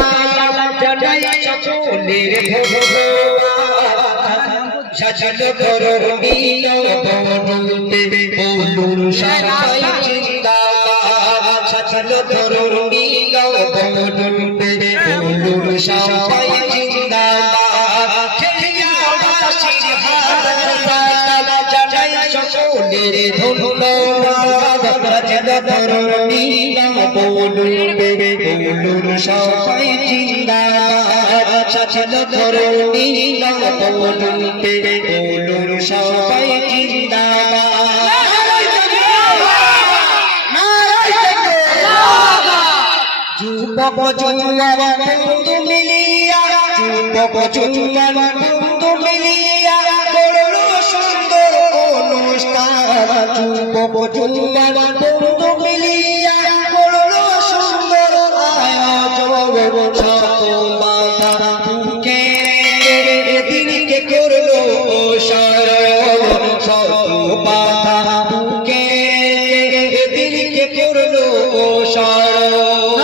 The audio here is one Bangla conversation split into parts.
সালাম জানাই সকলের ধন্যবাদ সাজালো ধরণী নবরূপে বলুন সবাই জিন্দাবাদ সাজালো ধরণী নবরূপে বলুন সবাই জিন্দাবাদ খেলিয়াবাসীর হাজার সালাম জানাই সকলের ধন্যবাদ সাজালো ধরণী নবরূপে বলুন সবাই জিন্দাবাদ সাজালো ধরণী নবরূপে বলুন সবাই জিন্দাবাদ যুবক জওয়ান বন্ধু মিলিয়া যুবক জওয়ান বন্ধু মিলিয়া করলো সুন্দর অনুষ্ঠান যুবক জওয়ান বন্ধু মিলিয়া করলো সুন্দর আয়োজন সব মাথা বুকে দিনকে করলো সরল সব মাথা বুকে দিনকে করলো সরল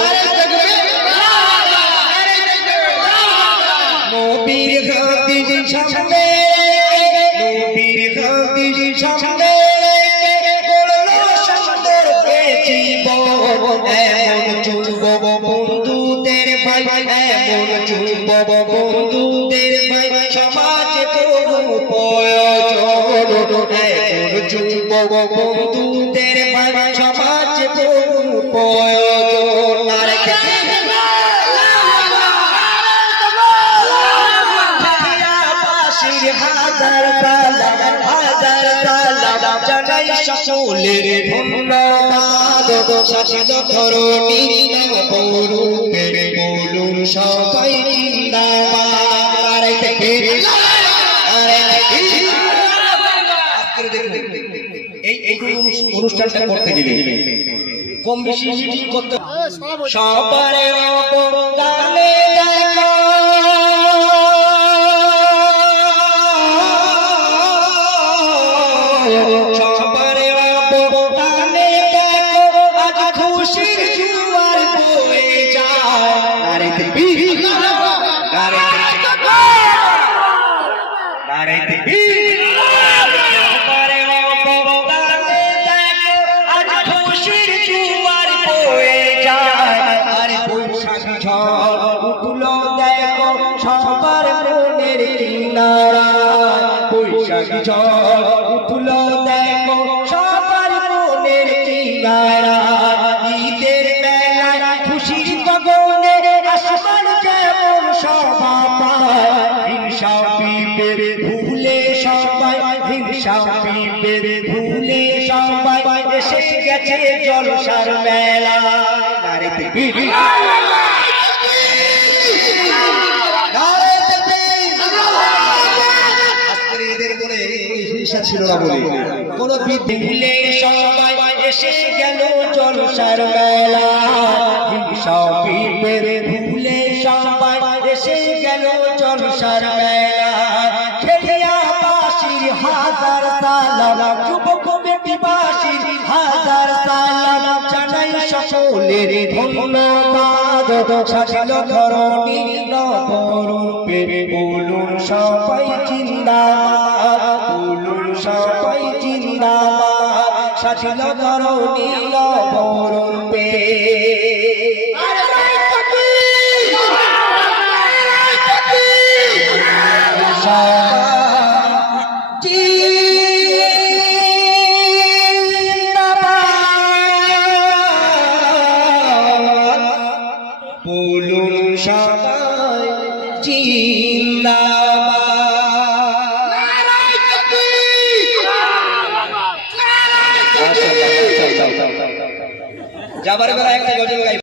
নবীর হাদিস সামনে নবীর হাদিস সামনে করলো সুন্দর জীবন এমন যুবক বন্ধুদের ভাই এমন যুবক বন্ধুদের ভাই সমাজে তরু প্রয়োজন এমন যুবক বন্ধুদের ভাই সমাজে তরু প্রয়োজন আর হাজার সালাম জানাই সকলের ধন্যবাদ সাজালো ধরণী নবরূপে বলুন সবাই জিন্দাবাদ এই অনুষ্ঠানটা করতে গেলে কম বেশি করতে সবার অবদানে সবার অবদানে দেখো আজ খুশির জোয়ার বয়ে যায় নারে তাকবীর নারে তাকবীর সবার অবদানে দেখো আজ খুশির জোয়ার বয়ে যায় আরে বৈশাখী ঝড় উঠলো দেখো সবার মনের কিনারায় বৈশাখী ঝড় উঠলো দেখো সবার মনের কিনারায় ঈদের বেলায় খুশির গগনে আসমান যেমন শোভা পায় হিংসা বিবেক ভুলে সবাই হিংসা বিবেক ভুলে সবাই এসে গেছে জলসার মেলা নারে তাকবীর ছিল না বলে কোন বিধুলে সবাই এসে গেল জলসার মেলা হিংসা বিবেক ভুলে সবাই এসে গেল জলসার মেলা খেলিয়াবাসীর হাজার সালাম যুবক বেটিবাসীর হাজার সালাম জানাই সকলের ধন্যবাদ সাজালো ধরণী নবরূপে বলুন সবাই জিন্দাবাদ বলুন সবাই জিন্দাবাদ সাজালো ধরণী নবরূপে বলুন সবাই জিন্দাবাদ যাবার বেলা একটা গজল গাই।